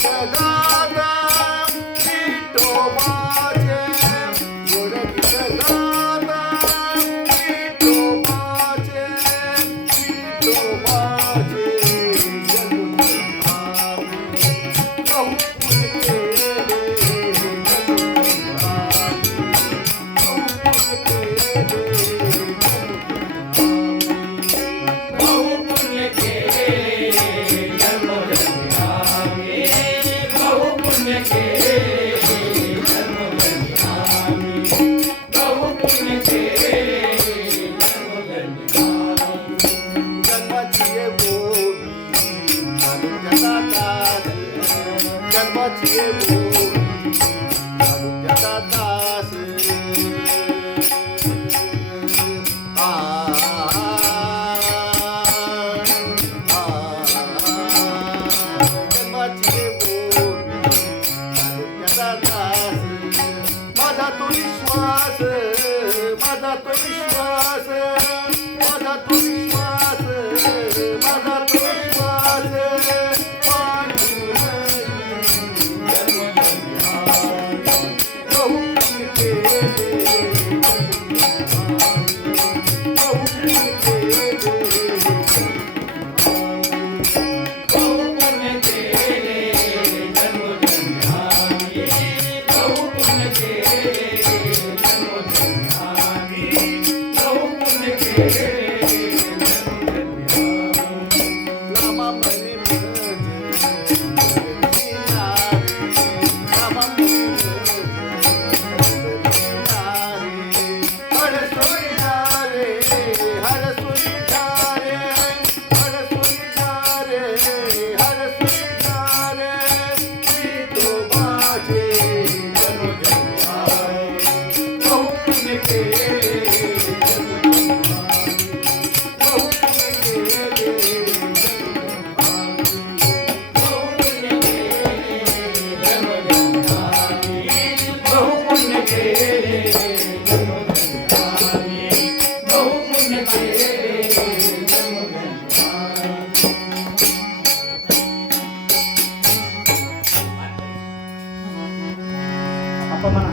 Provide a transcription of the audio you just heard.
Chicago. me it. विश्वास माझा तो विश्वास